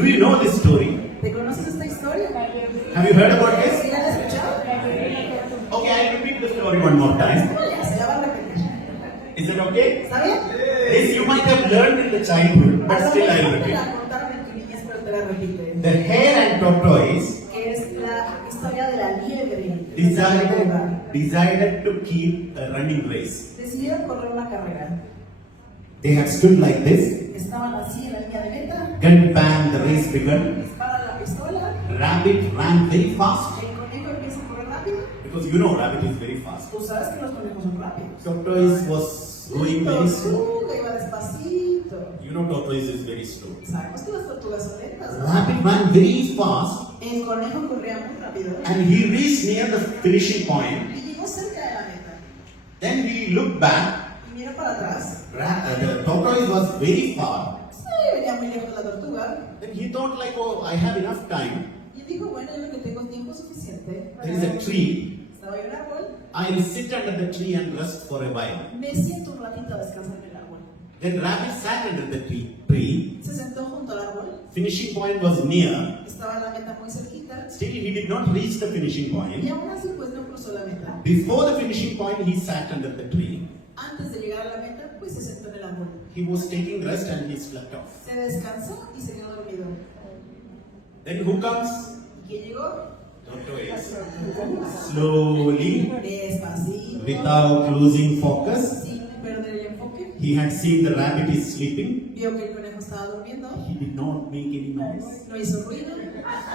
Do you know this story? ¿Te conoces esta historia? Have you heard about this? ¿Sí la has escuchado? Okay, I'll repeat the story one more time. Ya se la va a repetir. Is it okay? ¿Está bien? This you might have learned in the childhood, but still I'll Te repeat. la contaron en tu niñez, pero te la repite. The hare and tortoise Que es la historia de la liebre. de la tortuga. decided to keep a running race. Decidieron correr una carrera. They had stood like this. Estaban así en la línea de meta. Gun bang, the race began. Dispara la pistola. Rabbit ran very fast. El conejo empieza a correr rápido. Because you know rabbit is very fast. Tú sabes que los conejos son rápidos. Tortoise was going very slow. Tortuga iba despacito. You know tortoise is very slow. Sabemos que las tortugas son lentas, ¿no? Rabbit ran very fast El conejo corría muy rápido. and he reached near the finishing point. Y llegó cerca de la meta. Then he looked back. Y mira para atrás. The tortoise was very far. Sí, venía muy lejos la tortuga. Then he thought like, oh, I have enough time. Y dijo, bueno, yo lo que tengo es tiempo suficiente. There is a tree. Estaba ahí un árbol. I will sit under the tree and rest for a while. Me siento un ratito a descansar en el árbol. Then rabbit sat under the tree. Se sentó junto al árbol. Finishing point was near. Estaba la meta muy cerquita. Still, he did not reach the finishing Y point. aún así, pues no cruzó la meta. Before the finishing point, he sat under the tree. Antes de llegar a la meta, pues se sentó en el árbol. He was taking rest and he slept off. Se descansó y se quedó dormido. Then who comes? ¿Y quién llegó? Tortoise. Slowly, Despacito. without losing focus. Sin perder el enfoque. He had seen the rabbit is sleeping. Vio que el conejo estaba durmiendo. He did not make any noise. No hizo ruido.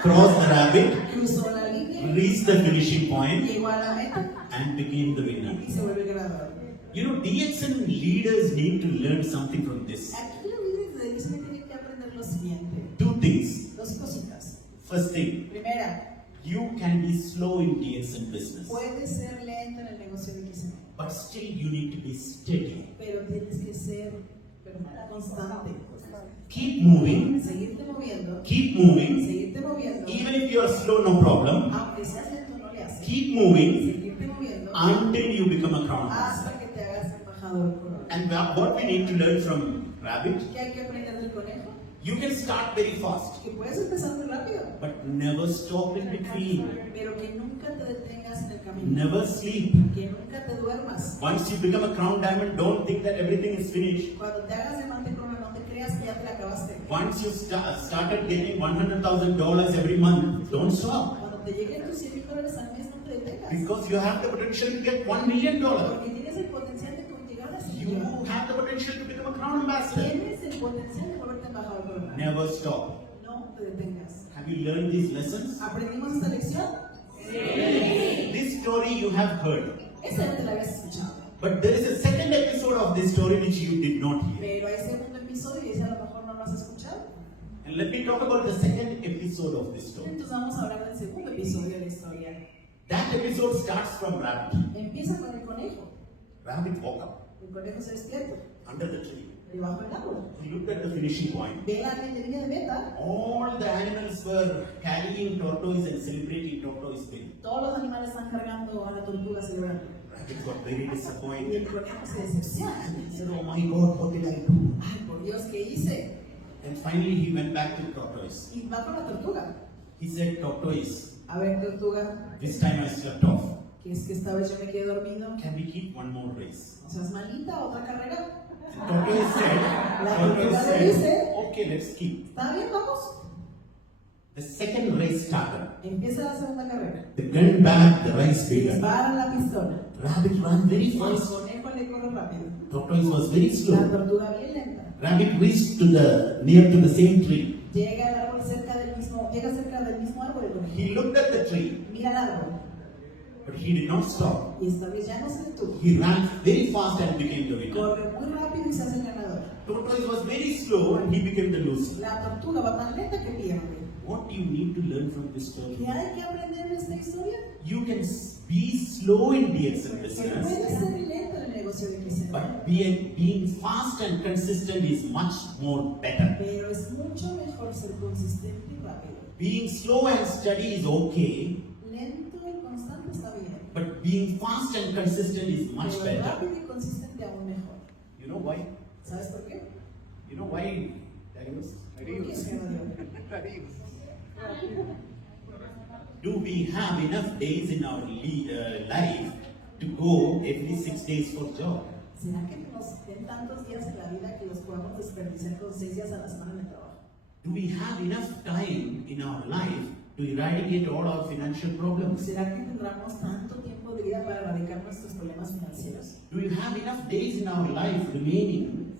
Crossed the rabbit, Cruzó la línea. reached the finishing point, Llegó a la meta. and became the winner. Y se vuelve el ganador. You know, DXN leaders need to learn something from this. Aquí los líderes de DXN tienen que aprender lo siguiente. Two things. Dos cositas. First thing, Primera, you can be slow in DXN business, puedes ser lento en el negocio de DXN, but still you need to be steady. pero tienes que ser constante. Keep moving, Seguirte moviendo. keep moving. Seguirte moviendo. Even if you are slow, no problem. Aunque seas lento, no le haces. Keep moving Seguirte moviendo until you become a crown prince. hasta que te hagas embajador corona. And what we need to learn from rabbit, ¿Qué hay que aprender del conejo? you can start very fast, Que puedes empezar muy rápido, but never stop in between. pero que nunca te detengas en el camino. Never sleep. Que nunca te duermas. Once you become a crown diamond, don't think that everything is finished. Cuando te hagas diamante corona, no te creas que ya te la acabaste. Once you started getting $100,000 every month, don't stop. Cuando te lleguen tus $100,000 al mes, no te detengas. Because you have the potential to get $1 million. Porque tienes el potencial de llegar a ese You millón. have the potential to become a crown ambassador. Tienes el potencial de volverte embajador corona. Never stop. No te detengas. Have you learned these lessons? ¿Aprendimos esta lección? This story you have heard. Esa no te la habías escuchado. But there is a second episode of this story which you did not hear. Pero hay segundo episodio y ese a lo mejor no lo has escuchado. And let me talk about the second episode of this story. Entonces vamos a hablar del segundo episodio de la historia. That episode starts from rabbit. Empieza con el conejo. Rabbit woke up El conejo se despierta under the tree. debajo del árbol. He looked at the finishing point. Ve la línea de meta. All the animals were carrying tortoise and celebrating tortoise win. Todos los animales están cargando a la tortuga celebrando. Rabbit got very Y el disappointed. conejo se decepciona. He said, oh my God, what did I do? Ay, por Dios, ¿qué hice? And finally he went back to tortoise. Y va con la tortuga. He said, tortoise, A ver, tortuga, this time I slept off. que es que esta vez yo me quedé dormido. Can we keep one more race? O seas malita, otra carrera. Tortoise said, okay, let's keep. ¿Está bien? Vamos. The second race started. Empieza la segunda carrera. The gun back, the race began. Disparan la pistola. Rabbit ran very El fast. conejo le corre rápido. Tortoise was very La slow. tortuga bien lenta. Rabbit reached near to the same tree. Llega al árbol cerca del mismo árbol el conejo. He looked at the tree, Mira el árbol. but he did not stop. Y esta vez ya no se detuvo. He ran very fast and became the winner. Corre muy rápido y se hace el ganador. Tortoise was very slow and he became the loser. La tortuga va tan lenta que pierde. What do you need to learn from this story? ¿Qué hay que aprender de esta historia? You can be slow in DXN Que business, puede ser lento en el negocio de cristianismo, but being fast and consistent is much more better. pero es mucho mejor ser consistente y rápido. Being slow and steady is okay, Lento y constante está bien, but being fast and consistent is much pero better. rápido y consistente aún mejor. You know why? ¿Sabes por qué? You know why, Darius? ¿Por qué, señor Dios? Do we have enough days in our life to go every 6 days for job? ¿Será que nos den tantos días en la vida que los podamos desperdiciar con 6 días a la semana en el trabajo? Do we have enough time in our life to eradicate all our financial problems? ¿Será que tendremos tanto tiempo de vida para erradicar nuestros problemas financieros? Do we have enough days in our life remaining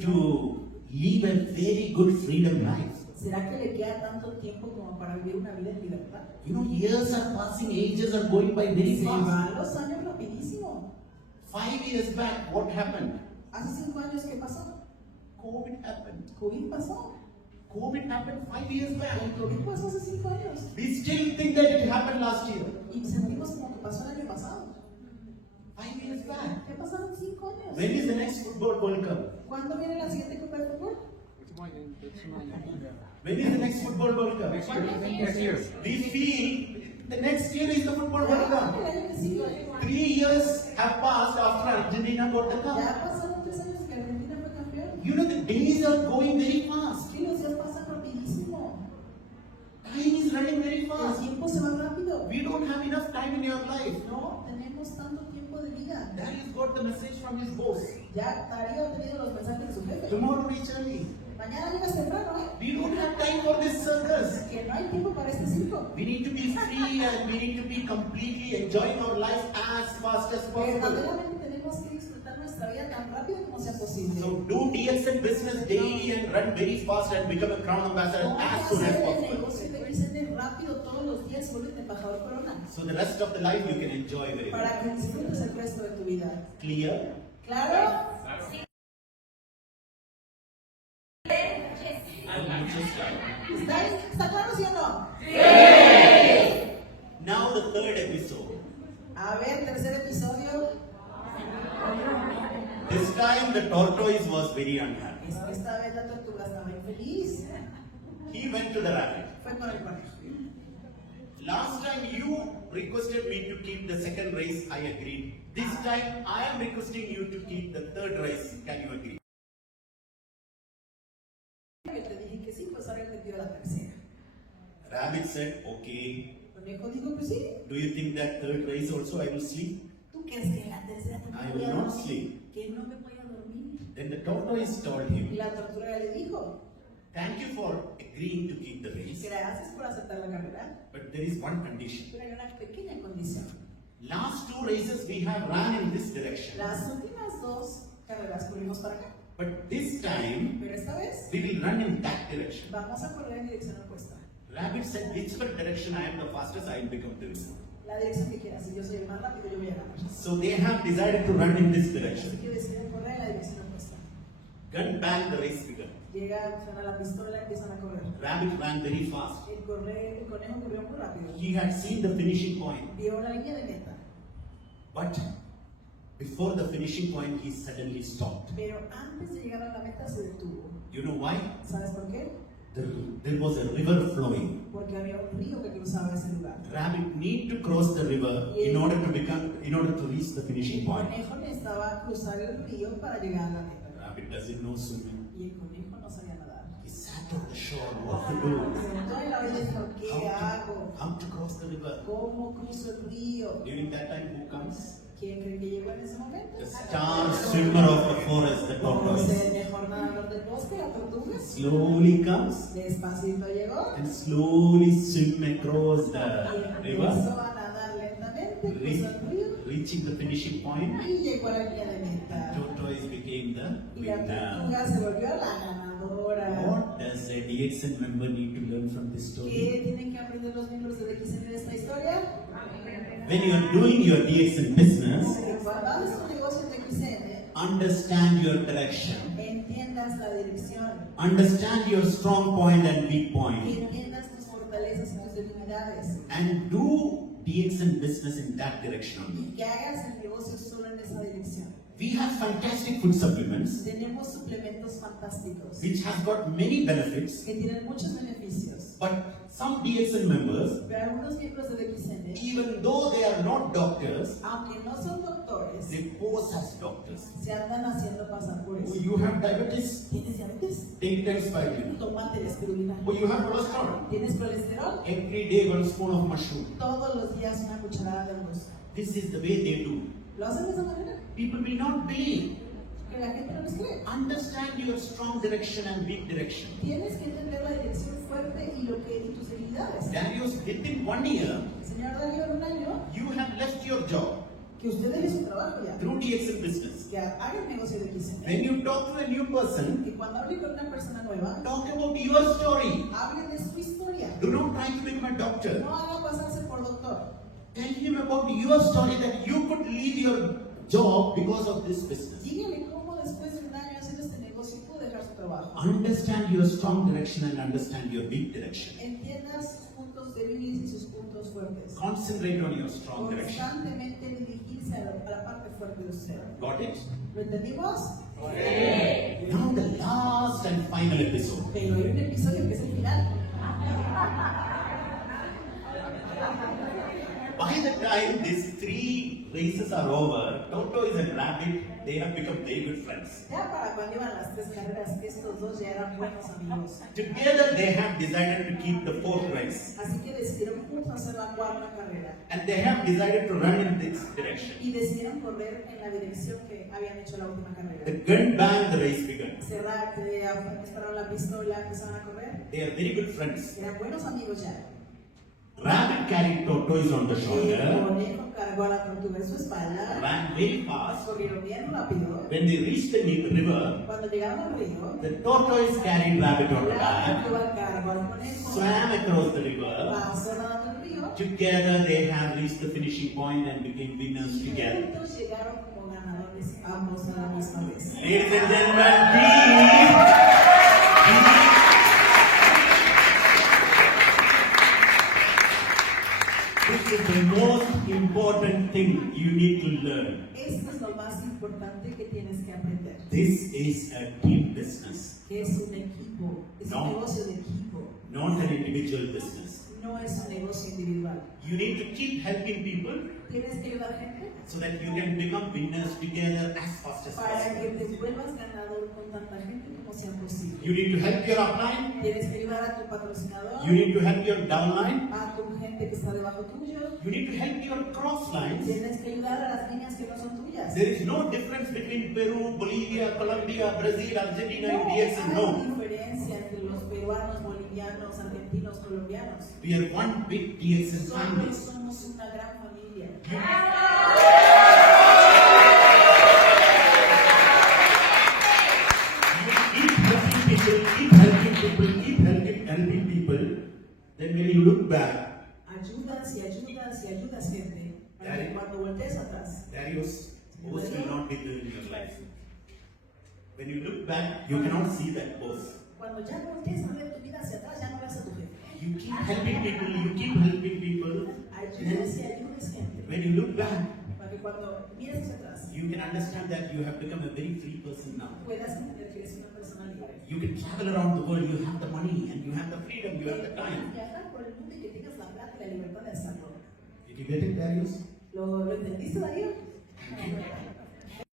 to live a very good freedom life? ¿Será que le queda tanto tiempo como para vivir una vida en libertad? You know, years are passing, ages are going by very Se fast. van los años rapidísimo. 5 years back, what happened? Hace 5 años, ¿qué pasó? COVID happened. COVID pasó. COVID happened 5 years back. El COVID pasó hace 5 años. We still think that it happened last year. Y sentimos como que pasó el año pasado. 5 years back. ¿Qué pasaron 5 años? When is the next football World Cup? ¿Cuándo viene la siguiente Copa de Fútbol? When is the next football World Cup? Next year. We feel the next year is the football World Cup. El año que sigue. 3 years have passed after Argentina got the cup. Ya pasaron 3 años que Argentina fue campeón. You know, the days are going very fast. Y los días pasan rapidísimo. Time is running very El fast. tiempo se va rápido. We don't have enough time in your life. No tenemos tanto tiempo de vida. Darius got the message from his boss. Ya Darío ha tenido los mensajes de su jefe. Tomorrow reach early. Mañana llegas temprano, ¿eh? We don't have time for this circus. Que no hay tiempo para este circo. We need to be free and we need to be completely enjoying our life as fast as possible. Verdaderamente tenemos que disfrutar nuestra vida tan rápido como sea posible. So do DXN business daily and run very fast and become a crown ambassador No as soon as hacer el possible. negocio de XN rápido todos los días y vuelve embajador corona. So the rest of the life you can enjoy very well. Para que disfrutes el resto de tu vida. Clear? ¿Claro? ¿Está claro, sí o no? Now the third episode. A ver, tercer episodio. This time the tortoise was very unhappy. Esta vez la tortuga estaba infeliz. He went to the rabbit. Fue con el conejo. Last time you requested me to keep the second race, I agreed. This time I am requesting you to keep the third race. Can you agree? Yo te dije que sí, pues ahora me dio la tercera. Rabbit said, okay. El conejo dijo que sí. Do you think that third race also I will sleep? ¿Tú crees que en la tercera I te will voy a not dormir? sleep. Que no me voy a dormir. Then the tortoise told Y him, la tortuga le dijo, thank you for agreeing to keep the race, gracias por aceptar la carrera, but there is one condition. pero hay una pequeña condición. Last 2 races we have run in this direction, Las últimas 2 carreras corrimos para acá, but this time pero esta vez we will run in that direction. vamos a correr en dirección opuesta. Rabbit said, whichever direction I am the fastest, I will become the winner. La dirección que quieras, si yo soy el más rápido, yo voy a ganar. So they have decided to run in this Así direction. que deciden correr en la dirección opuesta. Gun bang, the race began. Llega, suena la pistola, empiezan a correr. Rabbit ran very fast. El conejo corrió muy rápido. He had seen the finishing point, Vio la línea de meta, but before the finishing point, he suddenly stopped. pero antes de llegar a la meta se detuvo. You know why? ¿Sabes por qué? There was a river flowing. Porque había un río que cruzaba ese lugar. Rabbit need to cross the river in order to reach the finishing El point. conejo necesitaba cruzar el río para llegar a la meta. Rabbit doesn't know swimming. Y el conejo no sabía nadar. He sat on the shore. What to do? Se sentó en la orilla y dijo, ¿qué hago? How to cross the river? ¿Cómo cruzo el río? During that time, who comes? ¿Quién cree que llegó en ese momento? The star swimmer of the forest, the Como tortoise. el mejor nadador del bosque, la tortuga. Slowly comes Despacito llegó. and slowly swim across Y the empezó river, a nadar lentamente, cruzó el río reaching the finishing point. y llegó a la línea de meta. Tortoise became the Y la winner. tortuga se volvió la ganadora. What does a DXN member need to learn from this story? ¿Qué tienen que aprender los miembros de DXN de esta historia? When you are doing your DXN business, Que cuando haces tu negocio en DXN, understand your direction, entiendas la dirección, understand your strong point and weak que point, entiendas tus fortalezas y tus debilidades, and do DXN business in that direction y only. que hagas el negocio solo en esa dirección. We have fantastic food supplements Tenemos suplementos fantásticos which has got many benefits, que tienen muchos beneficios, but some DXN members, Pero algunos miembros de DXN, even though they are not doctors, aunque no son doctores, they pose as doctors. se andan haciendo pasar por Oh, eso. you have diabetes? ¿Tienes diabetes? Take times 5 daily. Tómate la espirulina. Oh, you have cholesterol? ¿Tienes colesterol? Every day 1 spoon of mushroom. Todos los días una cucharada de arroz. This is the way they do. ¿Lo hacen de esa manera? People will not believe. Que la gente no les cree. Understand your strong direction and weak direction. Tienes que entender la dirección fuerte y tus debilidades. Darius, within 1 year, Señor Darío, en un año, you have left your job que usted deje su trabajo ya. through DXN business. Que haga el negocio de DXN. When you talk to a new person, Que cuando hable con una persona nueva, talk about your story. hable de su historia. Do not try to become a doctor. No haga pasarse por doctor. Tell him about your story that you could leave your job because of this business. Dígale cómo después de un año haciendo este negocio pudo dejar su trabajo. Understand your strong direction and understand your weak direction. Entienda sus puntos débiles y sus puntos fuertes. Concentrate on your strong direction. Constantemente dirigirse a la parte fuerte de usted. Got it? ¿Lo entendimos? Now the last and final episode. Pero hay un episodio que es el final. By the time these 3 races are over, Toto is a rabbit, they have become very good friends. Ya para cuando iban las 3 carreras, estos dos ya eran buenos amigos. Together they have decided to keep the 4th race. Así que decidieron juntos hacer la 4ª carrera. And they have decided to run in this direction. Y decidieron correr en la dirección que habían hecho la última carrera. The gun bang, the race began. Dispararon la pistola, empezaron a correr. They are very good friends. Eran buenos amigos ya. Rabbit carried tortoise on the El shoulder, conejo cargó a la tortuga en su espalda. ran very fast. Corrieron bien rápido. When they reached the river, Cuando llegaron al río, the tortoise carried rabbit on the la back, tortuga cargó al conejo. swam across the river. Pasó nadando el río. Together they have reached the finishing point and became winners Y together. juntos llegaron como ganadores ambos a la misma vez. Ladies and gentlemen, this is the most important thing you need to learn. Esto es lo más importante que tienes que aprender. This is a team business, Que es un equipo, es No. un negocio de equipo, not an individual business. no es un negocio individual. You need to keep helping people Tienes que ayudar gente so that you can become winners together as fast as para que possible. te vuelvas ganador con tanta gente como sea posible. You need to help your upline. Tienes que ayudar a tu patrocinador, You need to help your downline. a tu gente que está debajo tuyo. You need to help your cross lines. Tienes que ayudar a las líneas que no son tuyas. There is no difference between Peru, Bolivia, Colombia, Brazil, Argentina, and DXN. No No. hay diferencia entre los peruanos, bolivianos, argentinos, colombianos. We are one big DXN family. Somos una gran familia. Keep helping people, keep helping people, keep helping people. Then when you look back, Ayudas y ayudas y ayudas gente. Para que cuando voltees atrás, Darius, pose will not be there in your life. When you look back, you cannot see that pose. cuando ya voltees a ver tu vida hacia atrás, ya no ves a tu gente. You keep helping people, you keep helping people. Ayudas y ayudas gente. When you look back, Para que cuando mires hacia atrás, you can understand that you have become a very free person now. puedas entender que eres una persona libre. You can travel around the world, you have the money and you have the freedom, you have the time. Viajar por el mundo y que tengas la plata y la libertad de hacerlo. Did you get it, Darius? ¿Lo entendiste, Darío?